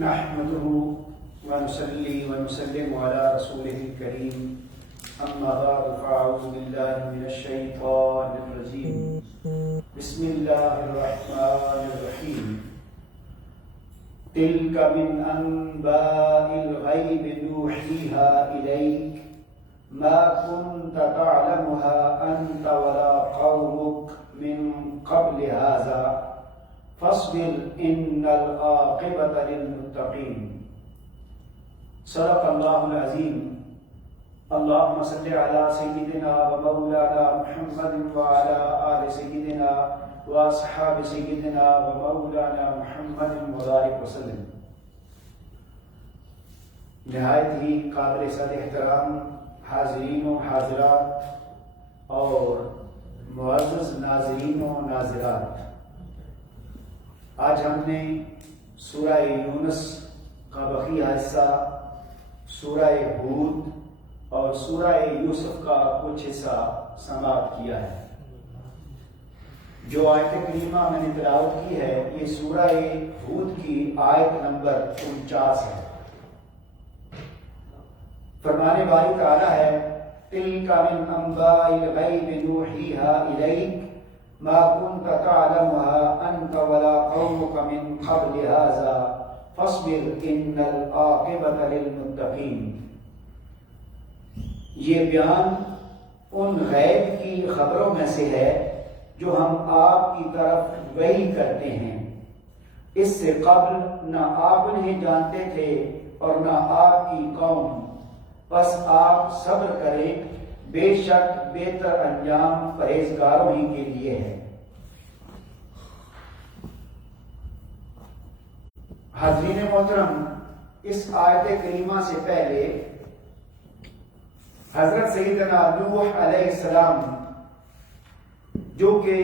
نحمده ونصلي ونسلم على رسوله الكريم أما بعد فأعوذ بالله من الشيطان الرجيم بسم الله الرحمن الرحيم تلك من أنباء الغيب نوحيها إليك ما كنت تعلمها أنت ولا قومك من قبل هذا فاصبر إن العاقبة للمتقين صدق الله العظيم اللهم صل على سيدنا ومولانا محمد وعلى آل سيدنا وأصحاب سيدنا ومولانا محمد وبارك وسلم۔ نہایت ہی قابل صد احترام حاضرین و حاضرات اور معزز ناظرین و ناظرات، آج ہم نے سورہ یونس کا بقیہ حصہ، سورہ ہود اور سورہ یوسف کا کچھ حصہ سماعت کیا ہے۔ جو آیت کریمہ میں نے تلاوت کی ہے یہ سورہ ہود کی آیت نمبر 49 ہے۔ فرمانے والی تعالیٰ ہے تِلْكَ مِنْ أَنْبَاءِ الْغَيْبِ نُوحِيهَا إِلَيْكَ ما كنت تعلمها أنت ولا قومك من قبل هذا فاصبر إن العاقبة للمتقين۔ یہ بیان ان غیب کی خبروں میں سے ہے جو ہم آپ کی طرف وحی کرتے ہیں، اس سے قبل نہ آپ انہیں جانتے تھے اور نہ آپ کی قوم، بس آپ صبر کریں، بے شک بہتر انجام پرہیزگاروں ہی کے لیے ہے۔ حاضرین محترم، اس آیت کریمہ سے پہلے حضرت سیدنا نوح علیہ السلام، جو کہ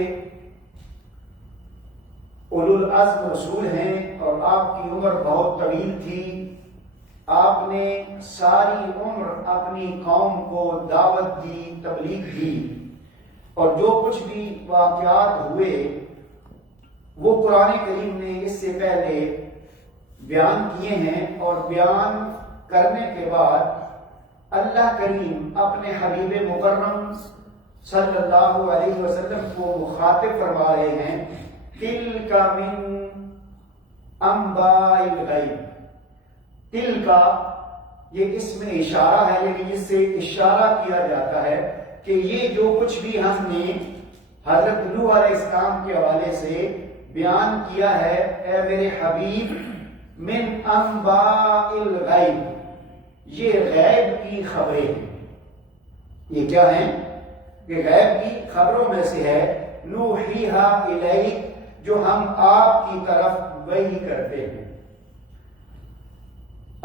اولو العزم رسول ہیں اور آپ کی عمر بہت طویل تھی، آپ نے ساری عمر اپنی قوم کو دعوت دی، تبلیغ دی، اور جو کچھ بھی واقعات ہوئے وہ قرآن کریم نے اس سے پہلے بیان کیے ہیں، اور بیان کرنے کے بعد اللہ کریم اپنے حبیب مکرم صلی اللہ علیہ وسلم کو مخاطب فرما رہے ہیں تِلْكَ مِنْ أَنْبَاءِ الْغَيْبِ۔ تل کا یہ اسم اشارہ ہے، لیکن اس سے اشارہ کیا جاتا ہے کہ یہ جو کچھ بھی ہم نے حضرت نوح علیہ السلام کے حوالے سے بیان کیا ہے، اے میرے حبیب، من انباء الغیب، یہ غیب کی خبریں ہیں۔ یہ کیا ہیں؟ یہ غیب کی خبروں میں سے ہے، نوحیہا الیک، جو ہم آپ کی طرف وحی کرتے ہیں۔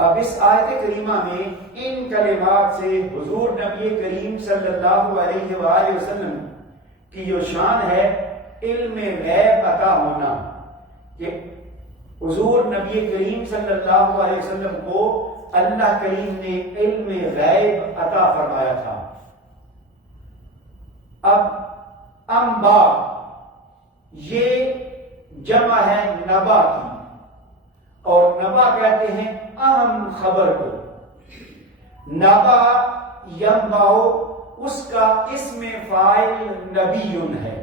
اب اس آیت کریمہ میں ان کلمات سے حضور نبی کریم صلی اللہ علیہ وآلہ وسلم کی جو شان ہے، علم غیب عطا ہونا، کہ حضور نبی کریم صلی اللہ علیہ وسلم کو اللہ کریم نے علم غیب عطا فرمایا تھا۔ اب انبا یہ جمع ہے نبا کی، اور نبا کہتے ہیں اہم خبر کو۔ نبا ینباؤ، اس کا اسم فاعل نبیٌ ہے۔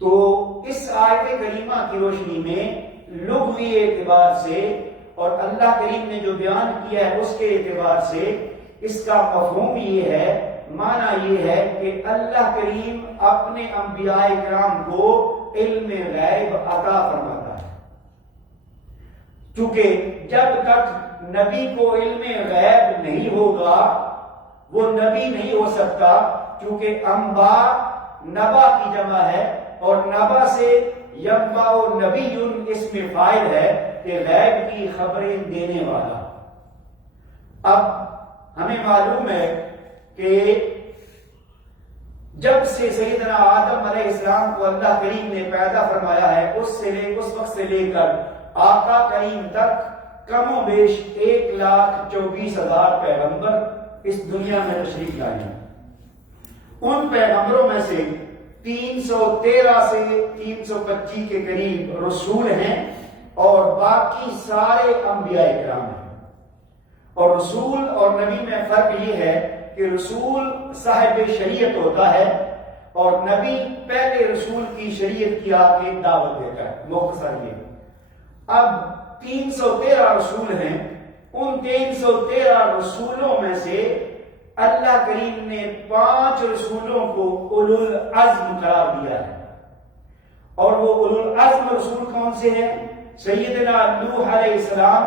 تو اس آیت کریمہ کی روشنی میں لغوی اعتبار سے اور اللہ کریم نے جو بیان کیا ہے اس کے اعتبار سے اس کا مفہوم یہ ہے، معنی یہ ہے کہ اللہ کریم اپنے انبیاء کرام کو علم غیب عطا فرماتا ہے، چونکہ جب تک نبی کو علم غیب نہیں ہوگا وہ نبی نہیں ہو سکتا، چونکہ انبا نبا کی جمع ہے، اور نبا سے ینبا نبی اسم فاعل ہے کہ غیب کی خبریں دینے والا۔ اب ہمیں معلوم ہے کہ جب سے سیدنا آدم علیہ السلام کو اللہ کریم نے پیدا فرمایا ہے، اس وقت سے لے کر آقا کریم تک کم و بیش 1,24,000 پیغمبر اس دنیا میں تشریف لائے ہیں۔ ان پیغمبروں میں سے 313 سے 325 کے قریب رسول ہیں، اور باقی سارے انبیاء کرام ہیں۔ اور رسول اور نبی میں فرق یہ ہے کہ رسول صاحب شریعت ہوتا ہے اور نبی پہلے رسول کی شریعت کی آ کے دعوت دیتا ہے۔ مختصر یہ اب 313 رسول ہیں، ان 313 رسولوں میں سے اللہ کریم نے 5 رسولوں کو اولو العزم قرار دیا ہے، اور وہ اولو العزم رسول کون سے ہیں؟ سیدنا نوح علیہ السلام،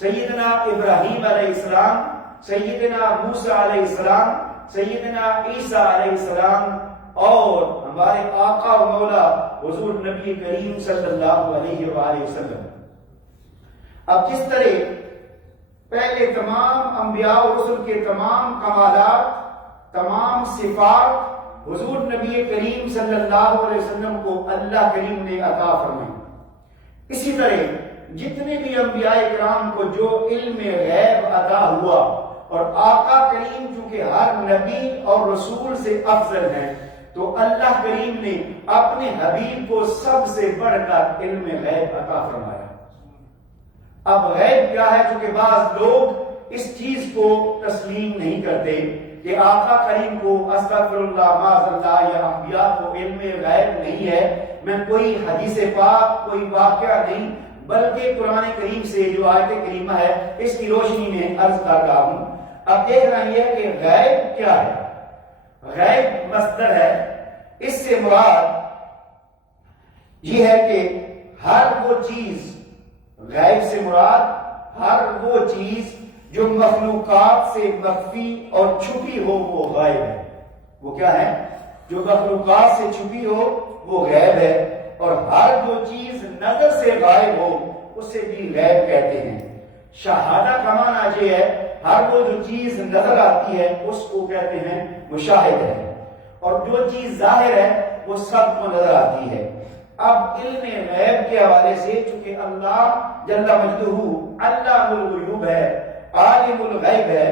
سیدنا ابراہیم علیہ السلام، سیدنا موسیٰ علیہ السلام، سیدنا عیسیٰ علیہ السلام، اور ہمارے آقا و مولا حضور نبی کریم صلی اللہ علیہ وآلہ وسلم۔ اب جس طرح پہلے تمام انبیاء و رسل کے تمام کمالات، تمام صفات حضور نبی کریم صلی اللہ علیہ وسلم کو اللہ کریم نے عطا فرمائی، اسی طرح جتنے بھی انبیاء کرام کو جو علم غیب عطا ہوا، اور آقا کریم چونکہ ہر نبی اور رسول سے افضل ہیں تو اللہ کریم نے اپنے حبیب کو سب سے بڑھ کر علم غیب عطا فرمایا۔ اب غیب کیا ہے؟ چونکہ بعض لوگ اس چیز کو تسلیم نہیں کرتے کہ آقا کریم کو استغفر اللہ معاذ اللہ یا انبیاء کو علم غیب نہیں ہے، میں کوئی حدیث پاک کوئی واقعہ نہیں بلکہ قرآن کریم سے جو آیت کریمہ ہے اس کی روشنی میں عرض کر رہا ہوں۔ اب دیکھ رہے ہیں کہ غیب کیا ہے؟ غیب مصدر ہے، اس سے مراد یہ ہے کہ ہر وہ چیز، غیب سے مراد ہر وہ چیز جو مخلوقات سے مخفی اور چھپی ہو وہ غیب ہے۔ وہ کیا ہے؟ جو مخلوقات سے چھپی ہو وہ غیب ہے، اور ہر جو چیز نظر سے غائب ہو اسے بھی غیب کہتے ہیں۔ شہادہ کا معنی یہ ہے ہر وہ جو چیز نظر آتی ہے اس کو کہتے ہیں مشاہد ہے، اور جو چیز ظاہر ہے وہ سب کو نظر آتی ہے۔ اب علم غیب کے حوالے سے چونکہ اللہ جل مجدہ علام الغیوب ہے، عالم الغیب ہے،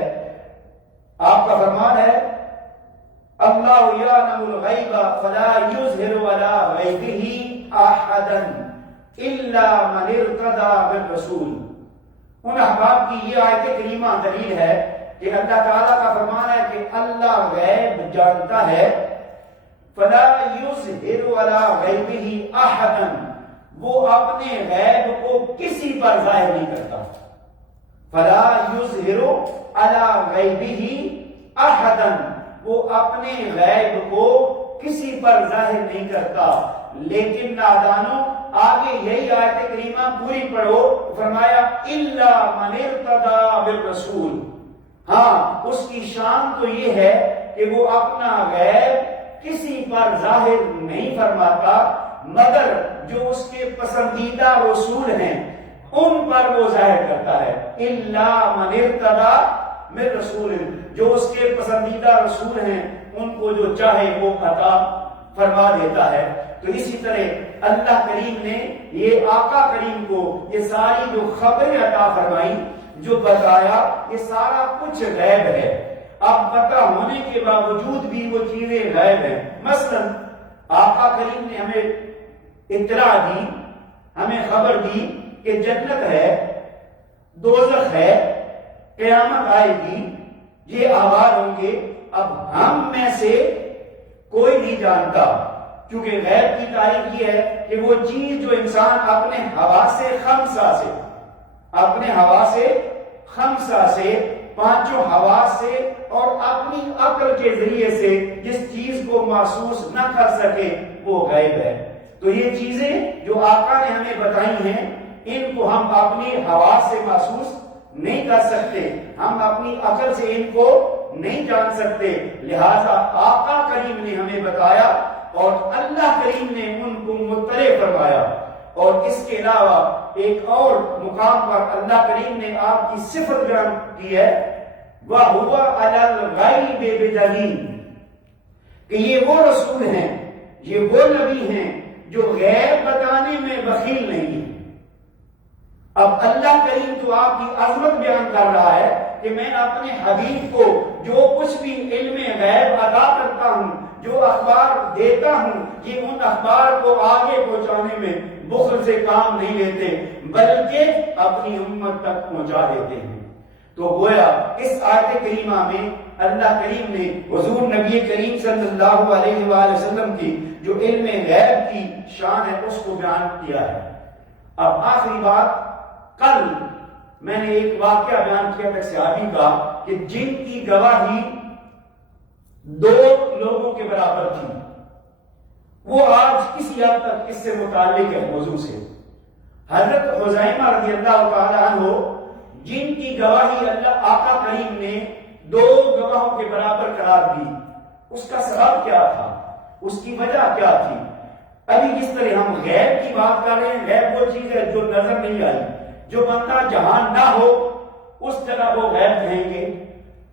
آپ کا فرمان ہے اللہ یعلم الغیب فلا یظہر علی غیبہ احدا الا من ارتضی من رسول۔ ان احباب کی یہ آیت کریمہ دلیل ہے کہ اللہ تعالیٰ کا فرمان ہے کہ اللہ غیب جانتا ہے، فلا یظہر علی غیبہ احدا، وہ اپنے غیب کو کسی پر ظاہر نہیں کرتا۔ فلا یظہر علی غیبہ احدا، وہ اپنے غیب کو کسی پر ظاہر نہیں کرتا۔ لیکن نادانوں آگے یہی آیت کریمہ پوری پڑھو، فرمایا الا من ارتضی بالرسول، ہاں اس کی شان تو یہ ہے کہ وہ اپنا غیب کسی پر ظاہر نہیں فرماتا مگر جو اس کے پسندیدہ رسول ہیں ان پر وہ ظاہر کرتا ہے۔ الا من ارتضی من رسول، جو اس کے پسندیدہ رسول ہیں ان کو جو چاہے وہ عطا فرما دیتا ہے۔ تو اسی طرح اللہ کریم نے یہ آقا کریم کو یہ ساری جو خبریں عطا فرمائی، جو بتایا، یہ سارا کچھ غیب ہے۔ اب پتہ ہونے کے باوجود بھی وہ چیزیں غیب ہیں۔ مثلا آقا کریم نے ہمیں اطلاع دی، ہمیں خبر دی کہ جنت ہے، دوزخ ہے، قیامت آئے گی، یہ آباد ہوں گے۔ اب ہم میں سے کوئی نہیں جانتا، کیونکہ غیب کی تعریف یہ ہے کہ وہ چیز جو انسان اپنے حواس خمسہ سے، اپنے حواس خمسہ سے، پانچوں حواس سے اور اپنی عقل کے ذریعے سے جس چیز کو محسوس نہ کر سکے وہ غیب ہے۔ تو یہ چیزیں جو آقا نے ہمیں بتائی ہیں ان کو ہم اپنی حواس سے محسوس نہیں کر سکتے، ہم اپنی عقل سے ان کو نہیں جان سکتے، لہذا آقا کریم نے ہمیں بتایا اور اللہ کریم نے ان کو مطلع فرمایا۔ اور اس کے علاوہ ایک اور مقام پر اللہ کریم نے آپ کی صفت بیان کی ہے، وَهُوَ عَلَى الْغَيْبِ بِدَلِيلٍ، کہ یہ وہ رسول ہیں، یہ وہ نبی ہیں جو غیب بتانے میں بخیل نہیں ہیں۔ اب اللہ کریم تو آپ کی عظمت بیان کر رہا ہے کہ میں اپنے حبیب کو جو کچھ بھی علم غیب عطا کرتا ہوں، جو اخبار دیتا ہوں، یہ ان اخبار کو آگے پہنچانے میں بخل سے کام نہیں لیتے بلکہ اپنی امت تک پہنچا دیتے ہیں۔ تو گویا اس آیت کریمہ میں اللہ کریم نے حضور نبی کریم صلی اللہ علیہ وآلہ وسلم کی جو علم غیب کی شان ہے اس کو بیان کیا ہے۔ اب آخری بات، کل میں نے ایک واقعہ بیان کیا تھا صحابی کا کہ جن کی گواہی 2 لوگوں کے برابر تھی، وہ آج کسی حد تک اس سے متعلق ہے موضوع سے۔ حضرت حذیفہ رضی اللہ تعالیٰ عنہ جن کی گواہی اللہ آقا کریم نے 2 گواہوں کے برابر قرار دی، اس کا سبب کیا تھا، اس کی وجہ کیا تھی؟ ابھی جس طرح ہم غیب کی بات کر رہے ہیں، غیب وہ چیز ہے جو نظر نہیں آئی، جو بندہ جہاں نہ ہو اس جگہ وہ غیب کہیں گے۔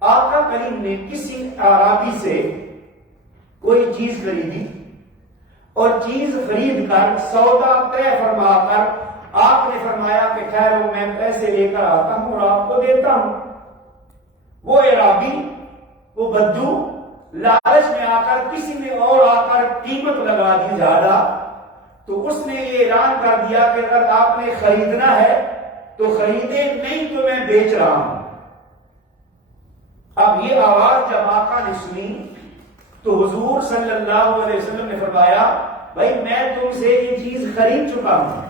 آقا کریم نے کسی اعرابی سے کوئی چیز خریدی اور چیز خرید کر سودا طے فرما کر آپ نے فرمایا کہ خیر میں پیسے لے کر آتا ہوں اور آپ کو دیتا ہوں۔ وہ اعرابی، وہ بدو لالچ میں آ کر کسی میں اور آ کر قیمت لگا دی زیادہ، تو اس نے یہ اعلان کر دیا کہ اگر آپ نے خریدنا ہے تو خریدے، نہیں تو میں بیچ رہا ہوں۔ اب یہ آواز جب آقا نے سنی تو حضور صلی اللہ علیہ وسلم نے فرمایا بھائی میں تم سے یہ چیز خرید چکا ہوں۔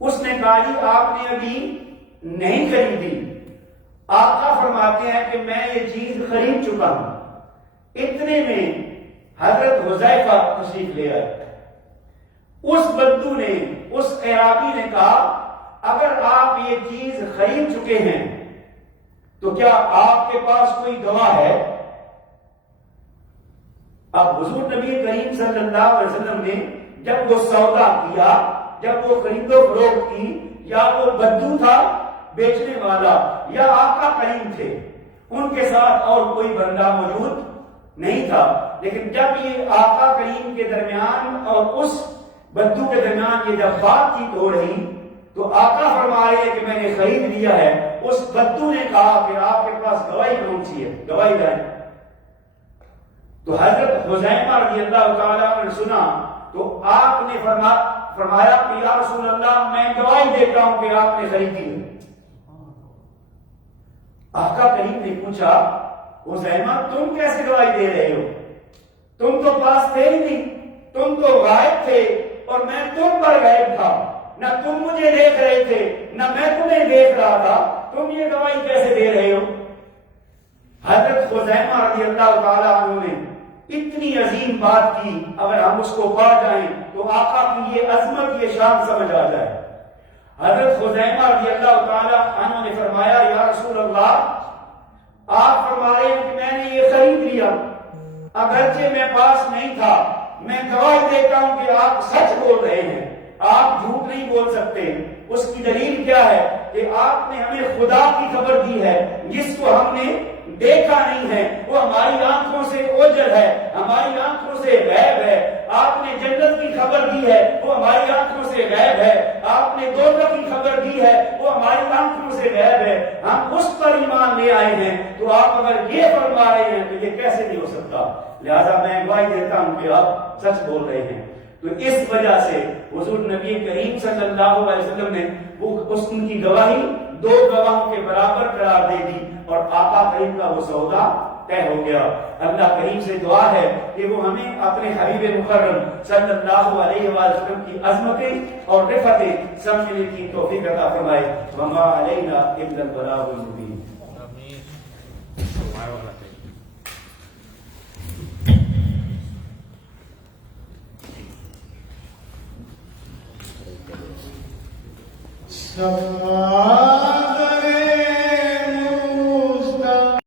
اس نے کہا جی آپ نے ابھی نہیں خریدی۔ آقا فرماتے ہیں کہ میں یہ چیز خرید چکا ہوں۔ اتنے میں حضرت حذیفہ تشریف لے آئے۔ اس بدو نے، اس اعرابی نے کہا اگر آپ یہ چیز خرید چکے ہیں تو کیا آپ کے پاس کوئی گواہ ہے؟ اب حضور نبی کریم صلی اللہ علیہ وسلم نے جب وہ سودا کیا، جب وہ خرید و فروخت کی، یا وہ بدو تھا بیچنے والا یا آقا کریم تھے، ان کے ساتھ اور کوئی بندہ موجود نہیں تھا، لیکن جب یہ آقا کریم کے درمیان اور اس بدو کے درمیان یہ جب بات چیت ہو رہی تو آقا فرما رہے ہیں کہ میں نے خرید لیا ہے۔ اس بدو نے کہا کہ آپ کے پاس گواہی کون سی ہے، گواہی دیں۔ تو حضرت حذیفہ رضی اللہ تعالیٰ نے سنا تو آپ نے فرمایا کہ یا رسول اللہ میں گواہی دیتا ہوں کہ آپ نے خریدی ہے۔ آقا کریم نے پوچھا حذیفہ تم کیسے گواہی دے رہے ہو؟ تم تو پاس تھے ہی نہیں، تم تو غائب تھے اور میں تم پر غائب تھا، نہ تم مجھے دیکھ رہے تھے نہ میں تمہیں دیکھ رہا تھا، تم یہ گواہی کیسے دے رہے ہو؟ حضرت حذیفہ رضی اللہ تعالیٰ عنہ نے اتنی عظیم بات کی، اگر ہم اس کو پڑھ جائیں تو آقا کی یہ عظمت، یہ شان سمجھ آ جائے۔ حضرت حذیفہ رضی اللہ تعالیٰ عنہ نے فرمایا یا رسول اللہ آپ فرما رہے ہیں کہ میں نے یہ خرید لیا، اگرچہ میں پاس نہیں تھا، میں گواہی دیتا ہوں کہ آپ سچ بول رہے ہیں، آپ جھوٹ نہیں بول سکتے۔ اس کی دلیل کیا ہے کہ آپ نے ہمیں خدا کی خبر دی ہے جس کو ہم نے دیکھا نہیں ہے، وہ ہماری آنکھوں سے اوجھل ہے، ہماری آنکھوں سے غائب ہے۔ آپ نے جنت کی خبر دی ہے، وہ ہماری آنکھوں سے غائب ہے۔ آپ نے دوزخ کی خبر دی ہے، وہ ہماری آنکھوں سے غائب ہے۔ ہم اس پر ایمان لے آئے ہیں، تو آپ اگر یہ فرما رہے ہیں تو یہ کیسے نہیں ہو سکتا؟ لہذا میں گواہی دیتا ہوں کہ آپ سچ بول رہے ہیں۔ تو اس وجہ سے حضور نبی کریم صلی اللہ علیہ وسلم نے ان کی گواہی 2 گواہوں کے برابر قرار دے دی اور آقا کریم کا وہ سودا طے ہو گیا۔ اللہ کریم سے دعا ہے کہ وہ ہمیں اپنے حبیب مکرم صلی اللہ علیہ وسلم کی عظمتیں اور رفعتیں سمجھنے کی توفیق عطا فرمائے۔ وما علینا الا البلاغ المبین۔ آمین۔